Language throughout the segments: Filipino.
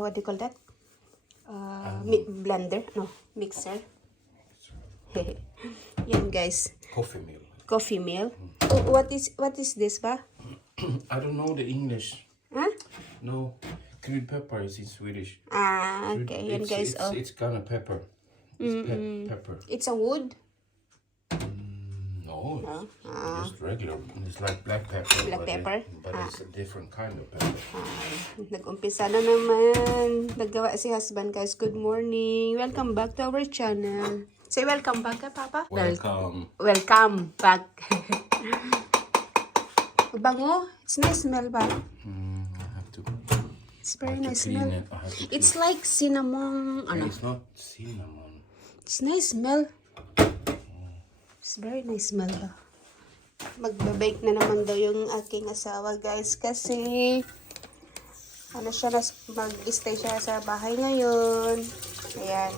what do you call that? Blender? No, mixer. Yan guys. Coffee mill. Coffee mill. Oh, what is this ba? I don't know the English. Huh? No, green pepper is in Swedish. Okay. Yan guys. It's kind of pepper. It's pepper. It's a wood. No, it's just regular. It's like black pepper. Black pepper? But it's a different kind of pepper. Nag-umpisa na naman. Naggawa si husband guys. Good morning. Welcome back to our channel. Say welcome back ka, Papa. Welcome. Welcome back. Bango. It's nice smell ba? I have to. It's very nice clean smell. it. I have to It's like cinnamon. Ano? It's not cinnamon. It's nice smell. It's very nice smell ba? Magbe-bake na naman daw yung aking asawa guys kasi ano siya, mag-stay siya sa bahay ngayon. Ayan.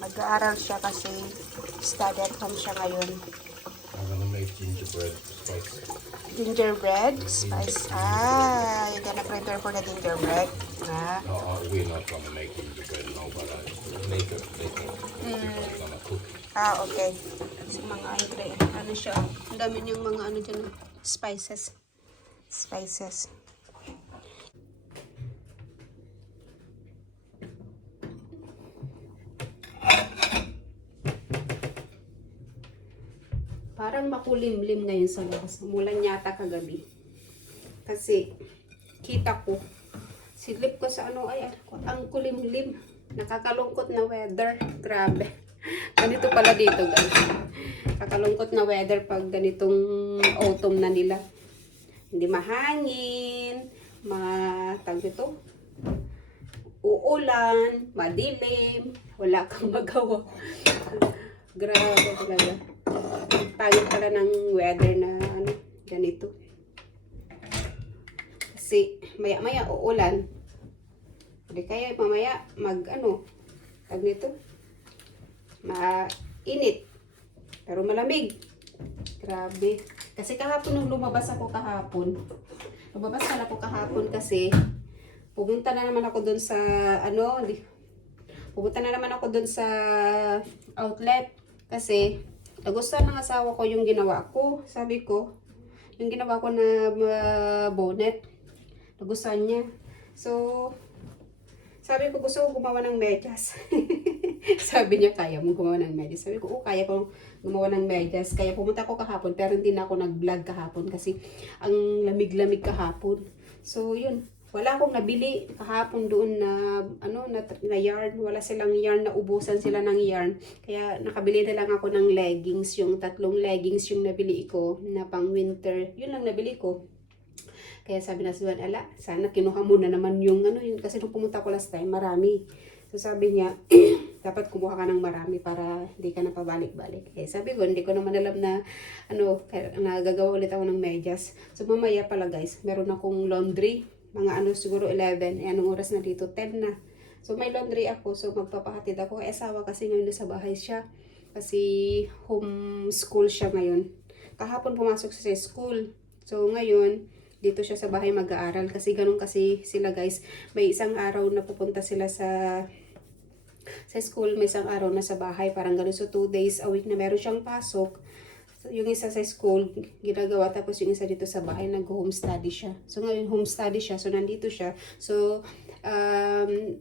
Mag-aaral siya kasi study at home siya ngayon. I'm gonna make gingerbread spice. Gingerbread spice. You're gonna prepare for the gingerbread. No, we're not gonna make gingerbread, no, but I make it. We're gonna cook. Okay. So, mga ano siya. Ang dami niyang mga ano dyan. Spices. Spices. Parang makulimlim ngayon sa labas. Umulan yata kagabi. Kasi, kita ko, silip ko sa ano, ay, ang kulimlim. Nakakalungkot na weather. Grabe. Ganito pala dito, guys. Nakakalungkot na weather pag ganitong autumn na nila. Hindi mahangin, matag ito, uulan, madilim, wala kang magawa. Grabe talaga. Tayo pala ng weather na ano, ganito. Kasi maya-maya uulan. Hindi kaya mamaya tag nito, mainit. Pero malamig. Grabe. Kasi kahapon nung lumabas ako kahapon. Lumabas pala ako kahapon kasi pumunta na naman ako doon sa outlet kasi nagustuhan ng asawa ko yung ginawa ko. Sabi ko, yung ginawa ko na bonnet, nagustuhan niya. So, sabi ko, gusto ko gumawa ng medyas. Sabi niya, kaya mo gumawa ng medyas. Sabi ko, kaya ko gumawa ng medyas. Kaya pumunta ako kahapon, pero hindi na ako nag-vlog kahapon kasi ang lamig-lamig kahapon. So, yun. Wala akong nabili kahapon doon na yarn. Wala silang yarn, naubusan sila ng yarn. Kaya nakabili na lang ako ng leggings. Yung 3 leggings yung nabili ko na pang winter. Yun lang nabili ko. Kaya sabi na si Juan, sana kinuha mo na naman yung yun. Kasi nung pumunta ko last time, marami. So sabi niya, dapat kumuha ka ng marami para hindi ka na pabalik-balik. Eh sabi ko, hindi ko naman alam na gagawa ulit ako ng medyas. So mamaya pala guys, meron akong laundry. Mga siguro 11. Eh anong oras na dito? 10 na. So may laundry ako. So magpapahatid ako kay asawa kasi ngayon sa bahay siya. Kasi homeschool siya ngayon. Kahapon pumasok siya sa school. So ngayon, dito siya sa bahay mag-aaral kasi ganun kasi sila guys, may isang araw na pupunta sila sa school, may isang araw na sa bahay, parang ganun. So 2 days a week na meron siyang pasok. So, yung isa sa school ginagawa, tapos yung isa dito sa bahay nag-home study siya. So ngayon home study siya, so nandito siya. So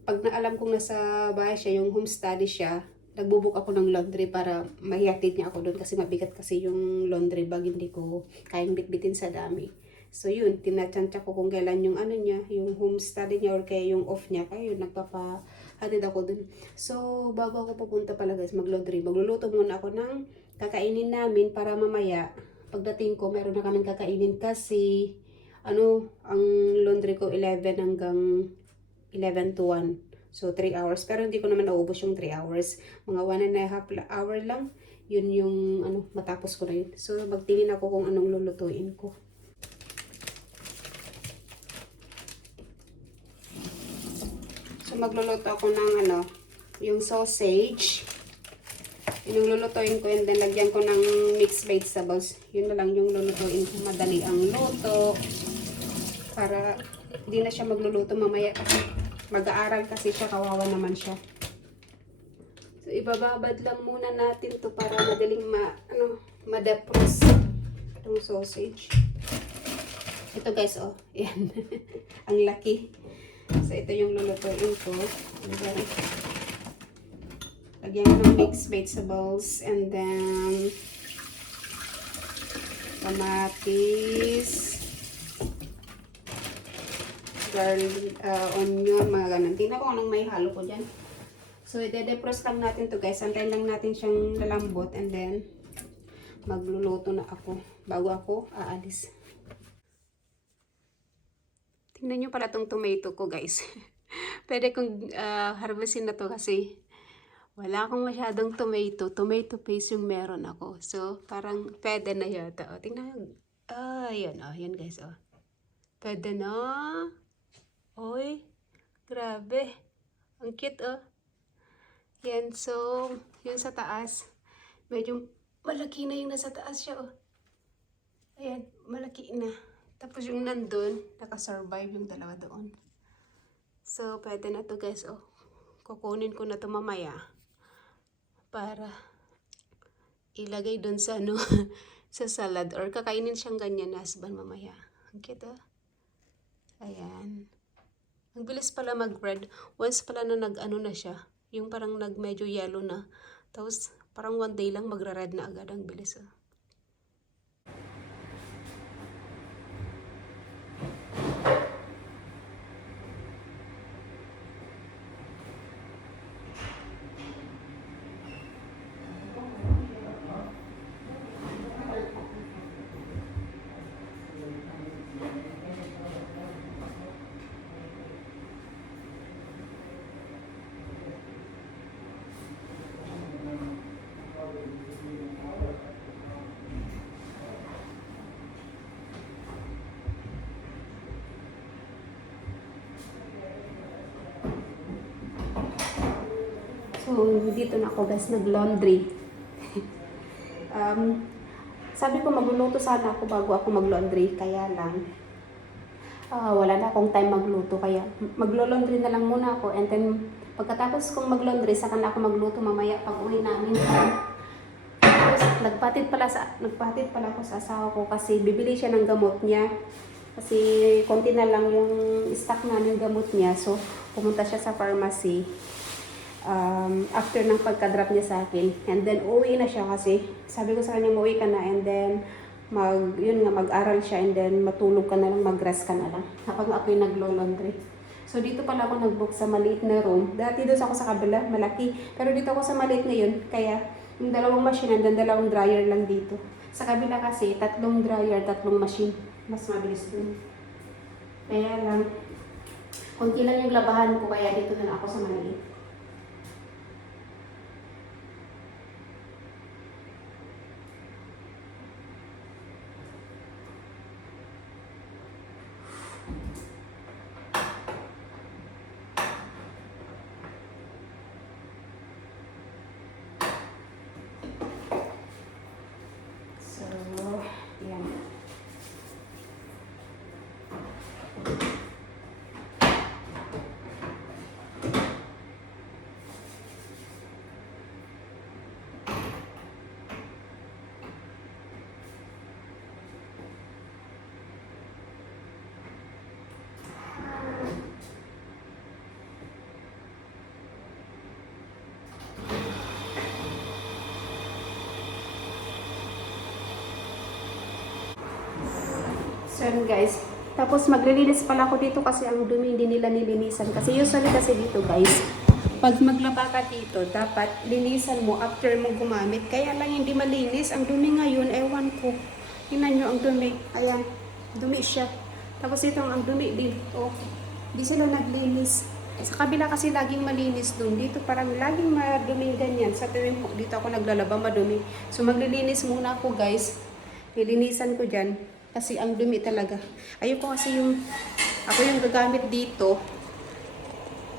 pag naalam kong nasa bahay siya, yung home study siya, nagbubuk ako ng laundry para mahihatid niya ako doon kasi mabigat kasi yung laundry bag, hindi ko kayang bitbitin sa dami. So yun, tinachantya ko kung kailan yung niya, yung home study niya or kaya yung off niya. Kaya yun, nagpapahatid ako dun. So, bago ako pupunta pala guys, mag-laundry, magluluto muna ako ng kakainin namin para mamaya, pagdating ko, meron na kaming kakainin kasi, ang laundry ko 11 hanggang 11 to 1. So, 3 hours. Pero hindi ko naman naubos yung 3 hours. Mga 1.5 hour lang. Yun yung, matapos ko na yun. So, magtingin ako kung anong lulutuin ko. So, magluluto ako ng yung sausage. Yun yung lulutuin ko, and then lagyan ko ng mixed vegetables. Yun na lang yung lulutuin ko. Madali ang luto. Para di na siya magluluto mamaya kasi Mag-aaral kasi siya, kawawa naman siya. So, ibababad lang muna natin to para madaling ma-defrost itong sausage. Ito guys, oh. Yan. Ang laki. So, ito yung lulutuin ko. And then, lagyan ko ng mixed vegetables. And then, kamatis, garlic, onion, mga ganun. Tingnan ko anong may halo ko dyan. So, i-defrost lang natin to guys. Antayin lang natin siyang lalambot. And then, magluluto na ako bago ako aalis. Tingnan nyo pala tong tomato ko guys. Pwede kong harvestin na to kasi wala akong masyadong tomato. Tomato paste yung meron ako. So, parang pwede na yata. O, tingnan nyo. Yan. Yan guys. Pwede na. Oy, grabe. Ang cute, Yan, so, yun sa taas. Medyo malaki na yung nasa taas siya, Ayan, malaki na. Tapos yung nandun, nakasurvive yung dalawa doon. So, pwede na to guys, Kukunin ko na to mamaya. Para ilagay doon sa, sa salad. Or kakainin siyang ganyan na husband mamaya. Ang cute, Ayan. Ang bilis pala mag-red. Once pala na nag-ano na siya. Yung parang medyo yellow na. Tapos parang one day lang magra-red na agad. Ang bilis, So, dito na ako guys, nag-laundry. Sabi ko magluluto sana ako bago ako mag-laundry, kaya lang wala na akong time magluto, kaya maglo-laundry na lang muna ako, and then pagkatapos kong mag-laundry, saka na ako magluto mamaya pag uwi namin. Tapos nagpatid pala ako sa asawa ko kasi bibili siya ng gamot niya. Kasi konti na lang yung stock namin gamot niya, so pumunta siya sa pharmacy. After ng pagka-drop niya sa akin, and then uwi na siya kasi sabi ko sa kanya uwi ka na, and then mag-aral siya, and then matulog ka na lang, mag-rest ka na lang habang ako'y naglo-laundry. So dito pala ako nag-book sa maliit na room. Dati doon ako sa kabila, malaki, pero dito ako sa maliit ngayon, kaya yung dalawang machine and then dalawang dryer lang dito. Sa kabila kasi 3 dryer, 3 machine, mas mabilis dun. Kaya lang konti lang yung labahan ko, kaya dito na lang ako sa maliit. So, yan. So yun guys, tapos maglilinis pala ako dito kasi ang dumi hindi nila nilinisan. Kasi usually kasi dito guys, pag maglaba ka dito, dapat linisan mo after mo gumamit. Kaya lang hindi malinis. Ang dumi ngayon, ewan ko. Tingnan nyo ang dumi. Ayan, dumi siya. Tapos ito ang dumi din. Hindi sila naglinis. Sa kabila kasi laging malinis dun. Dito parang laging maduming ganyan. Sa tuwing dito ako naglalaba, madumi. So maglilinis muna ako guys. Nilinisan ko dyan. Kasi ang dumi talaga. Ayoko kasi ako yung gagamit dito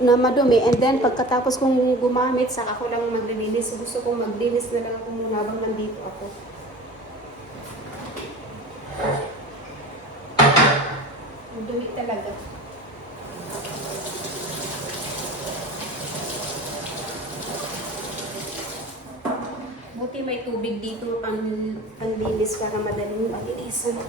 na madumi. And then pagkatapos kong gumamit, saka ako lang maglilinis. Gusto kong maglinis na lang ako muna habang nandito ako. Ang dumi talaga. may tubig dito panlinis para madaling malinisan.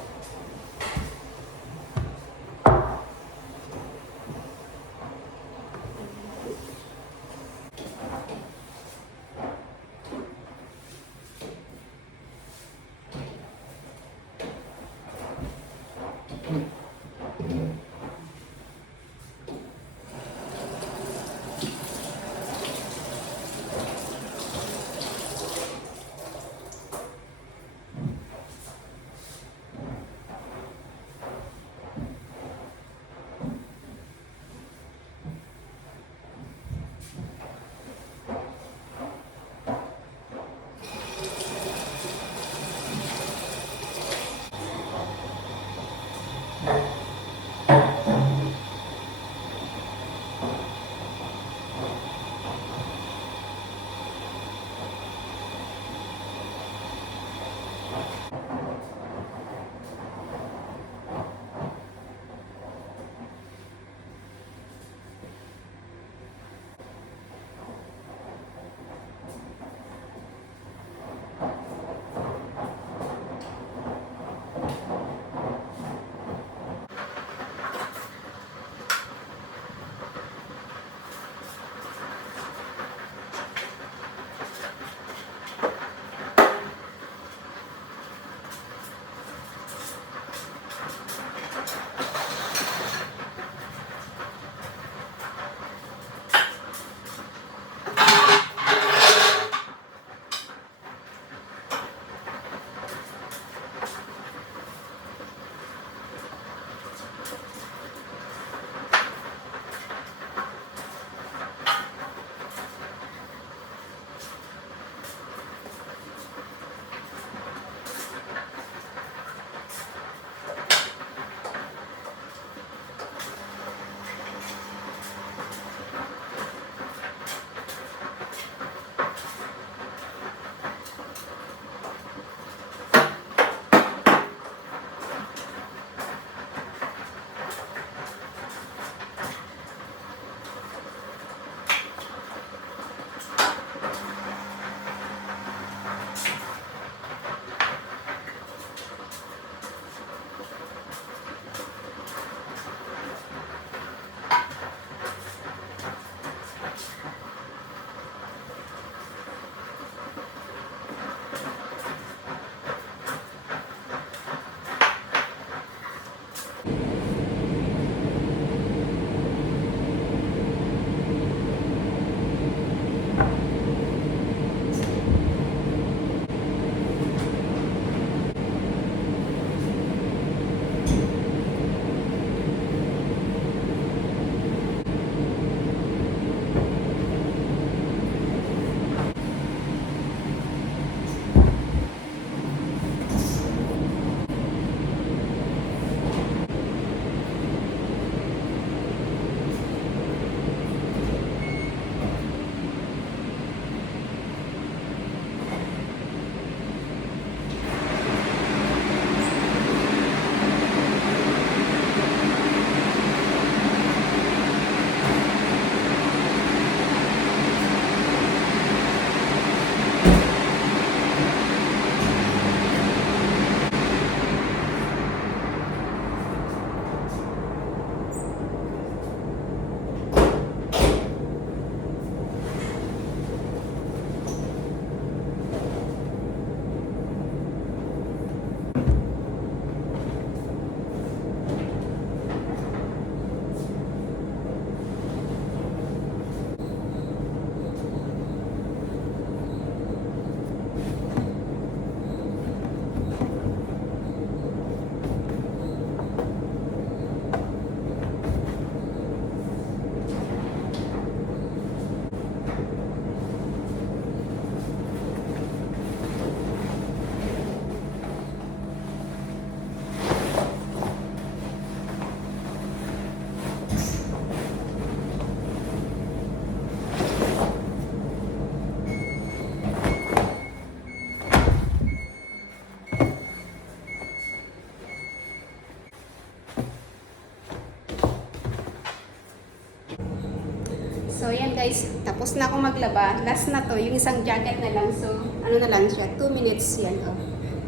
guys, tapos na ako maglaba. Last na to, yung isang jacket na lang. So, ano na lang siya, 2 minutes yan. Oh.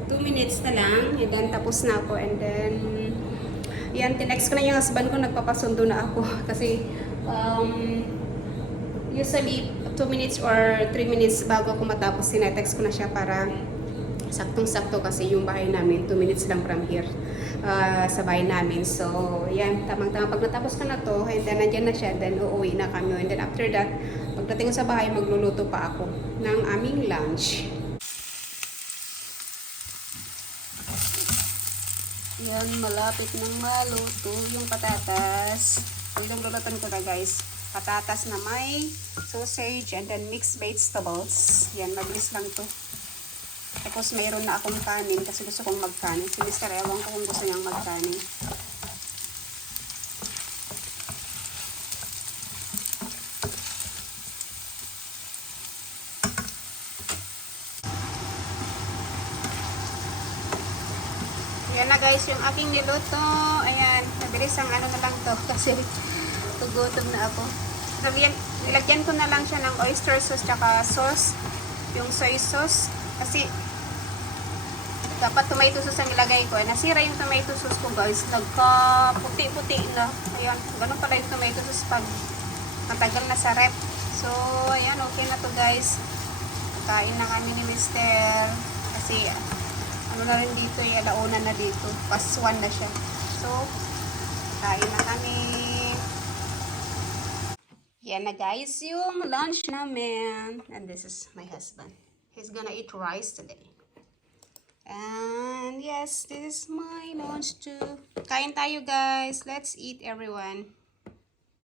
2 minutes na lang. And then, tapos na ako. And then, yan, tinext ko na yung husband ko, nagpapasundo na ako. Kasi, usually, 2 minutes or 3 minutes bago ako matapos, sinetext ko na siya para saktong-sakto kasi yung bahay namin, 2 minutes lang from here sa bahay namin. So, yan, tamang-tama. Pag natapos ka na to, and then nandyan na siya, then uuwi na kami. And then after that, pagdating ko sa bahay, magluluto pa ako ng aming lunch. Yan, malapit nang maluto yung patatas. Yung lulutuin ko na guys. Patatas na may sausage and then mixed vegetables. Yan, mabilis lang to. Tapos mayroon na akong kanin kasi gusto kong magkanin. Si Mr. Ewan ko kung gusto niyang magkanin. Yan na guys, yung aking niluto. Ayan, nabilis ang ano na lang to kasi tugutom na ako. Nilagyan ko na lang siya ng oyster sauce tsaka sauce. Yung soy sauce. Kasi dapat tomato sauce ang ilagay ko. Nasira yung tomato sauce ko guys. Nagka-puti-puti na. Ayan. Ganun pala yung tomato sauce pag matagal na sa rep. So, ayan. Okay na to guys. Kain na kami ni Mr. Kasi, ano na rin dito. Alauna na dito. Past 1 na siya. So, kain na kami. Yan na guys. Yung lunch namin. And this is my husband. He's gonna eat rice today. And yes, this is my lunch too. Kain tayo guys. Let's eat everyone.